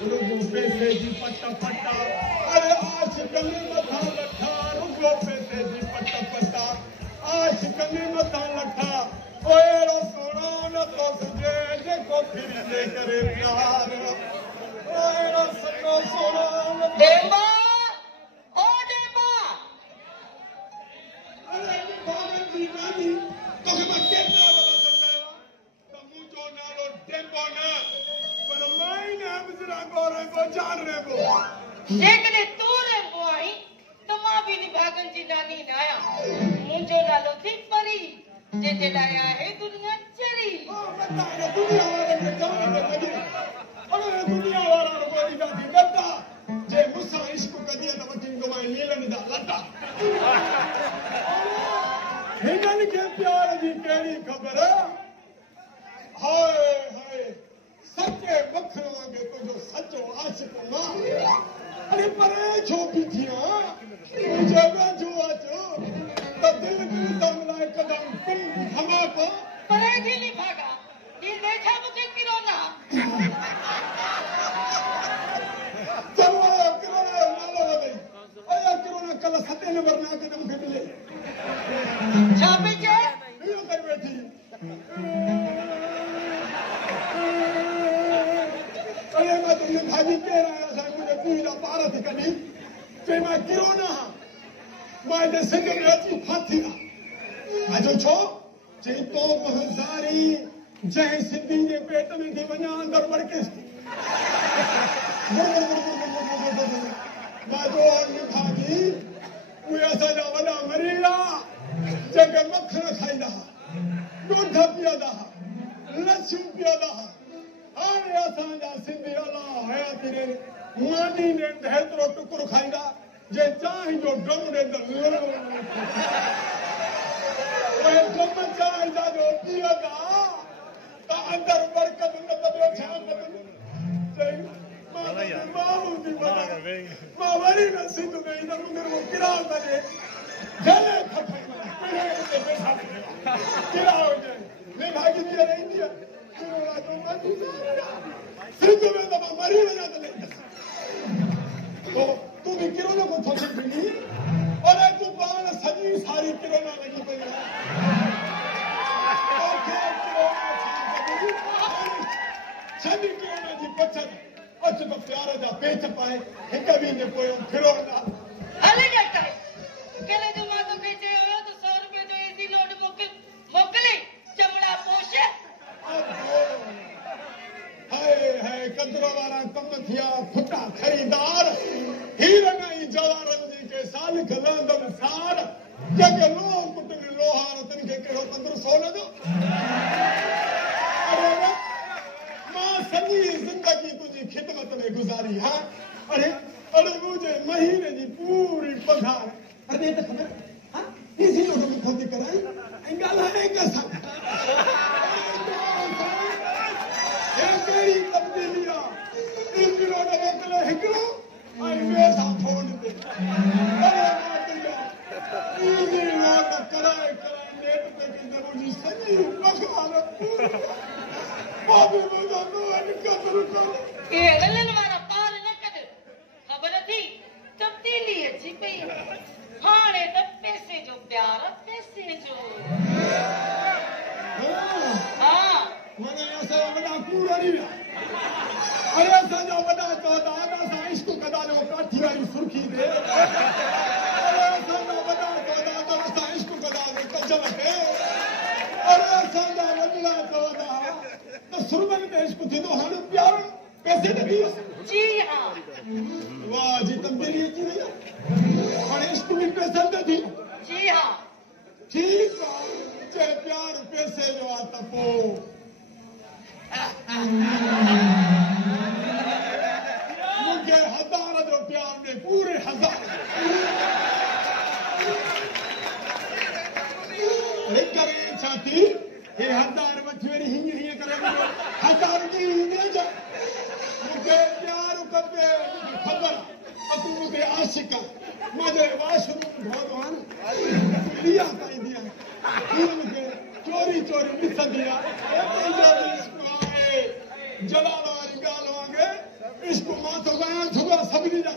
रुगो पैसे जी पट्टा पट्टा अरे आशिकन मथा लठा रुगो पैसे जी पट्टा पट्टा आशिकन मथा लठा ओए रो सोना न तो तुझे देखो फिर ले करे प्यार ओए रो सोना डेंबा ओ डेंबा अरे बाबा जी नानी तो के मैं केतना बता तो मुझो नालो डेंबो ना पर मैं नाम जरा गोरे को जान रे को जेकॾहिं तूं रेंबो आहीं त मां बि निभागन जी नानी न आहियां मुंहिंजो नालो थी परी जंहिंजे लाइ आहे दुनिया चरी दुनिया वारनि खे चवण में लॻे अरे दुनिया वारा कोई ॾाढी गदा जे मूंसां इश्क कजे त वठी ईंदो मां नीलनि जा लटा हिननि खे प्यार जी कहिड़ी ख़बर हाय हाय सचे मखण वांगे तुंहिंजो सचो आशिक़ मां अरे परे छो बीठियां मुंहिंजे वेझो अचो त दिलि दिलि दम लाइ कदम तुम हमा को परे थी निभागा ही वेठा मुझे किरोना चलो किरोना नालो वधई अया किरोना कल 7 नंबर ना के मूंखे मिले छा पई चए इहो कर वेठी अरे मां तुंहिंजी भाॼी केरु आहियां साईं मुंहिंजे पीउ जा ॿार थी कढी चई मां किरोना मां हिते सिंध में अची फाथी आहे अचो छो चई तो हज़ारी जंहिं सिंधी जे पेट में थी वञा अंदरि वड़केसि मां चयो भाॼी उहे असांजा वॾा मरी विया जेके मखण खाईंदा हुआ ॾुध पीअंदा हुआ लस्सियूं पीअंदा हुआ हाणे असांजा सिंधी अला हयाती रे मानी ने हेतिरो टुकुर खाईंदा जे चांहि जो ड्रम ॾे उहे ड्रम चांहि जा जो पीअंदा त अंदरि बरकत न त ॿियो छा चई मां वरी न सिंध में ईंदमि मूंखे किराओ करे गले खपे किराओ हुजे ने भाॼी बि ईंदी आहे सिंध में त मां मरी वञा त तूं बि किरोना को थो सिखी अरे तूं पाण सॼी सारी किरोना लॻी पई छॾी किरोना जी पछत अच त प्यार जा पेच पाए हिक महीने पोयों किरोना हले ॼटाए कल्ह जो मां तोखे चयो हुयो त 100 रुपए जो एसी लोड मोकिली चमड़ा पोश हाय हाय कदर वारा कम थिया फुटा खरीदार हीरन ऐं जवारनि जी के सालिक लहंदम सार जेके लोह कुटनि लोहार तन खे कहिड़ो 1500 न दो अरे मां सॼी ज़िंदगी तुंहिंजी ख़िदमत में गुज़ारी हा अरे अरे मुंहिंजे महीने जी पूरी पघार अरे त ख़बर हा इसी लोड में खोती कराई ऐं ॻाल्हाए कंहिंसां कहिड़ी तब्दीली आहे हिकिड़ो न मोकिले हिकिड़ो ऐं ॿिए सां फोन ते अरे मां कराए नेट ते कंदे मुंहिंजी सॼी पघार मां बि मुंहिंजो वॾी क़दुरु कयो इहे ॻाल्हियुनि वारा पार न कढ ख़बर थी तब्दीली अची पई हाणे त पैसे जो प्यार पैसे जो हा माना असांजा वॾा कूड़ हली विया अरे असांजा वॾा चवंदा असां इश्क कंदा जो काठी वारी सुर्खी ते अरे असांजा वॾा चवंदा असां इश्क कंदा कजल ते अरे असांजा वॾा चवंदा त सुरमन में इश्क थींदो हाणे प्यार पैसे ते बि जी हा वाह जी तब्दीली अची वई आहे हाणे इश्क बि पैसनि ते थी जी हा ठीकु आहे चए प्यार पैसे जो आहे त पोइ मुझे 1000 जो प्यार में पूरे 1000 करे छाती ये 1000 वठी वरी हीअं करे 1000 दी ईंदे जा मुझे प्यार खपे ख़बर तूं मूंखे आशिक़ मुंहिंजे वाशरूम धोदो आहे न लिया पाईंदी आहे मूंखे चोरी चोरी ॾिसंदी आहे जलाल वारी ॻाल्हि वांगुरु इसको मां तो गया थुगा सभिनी जा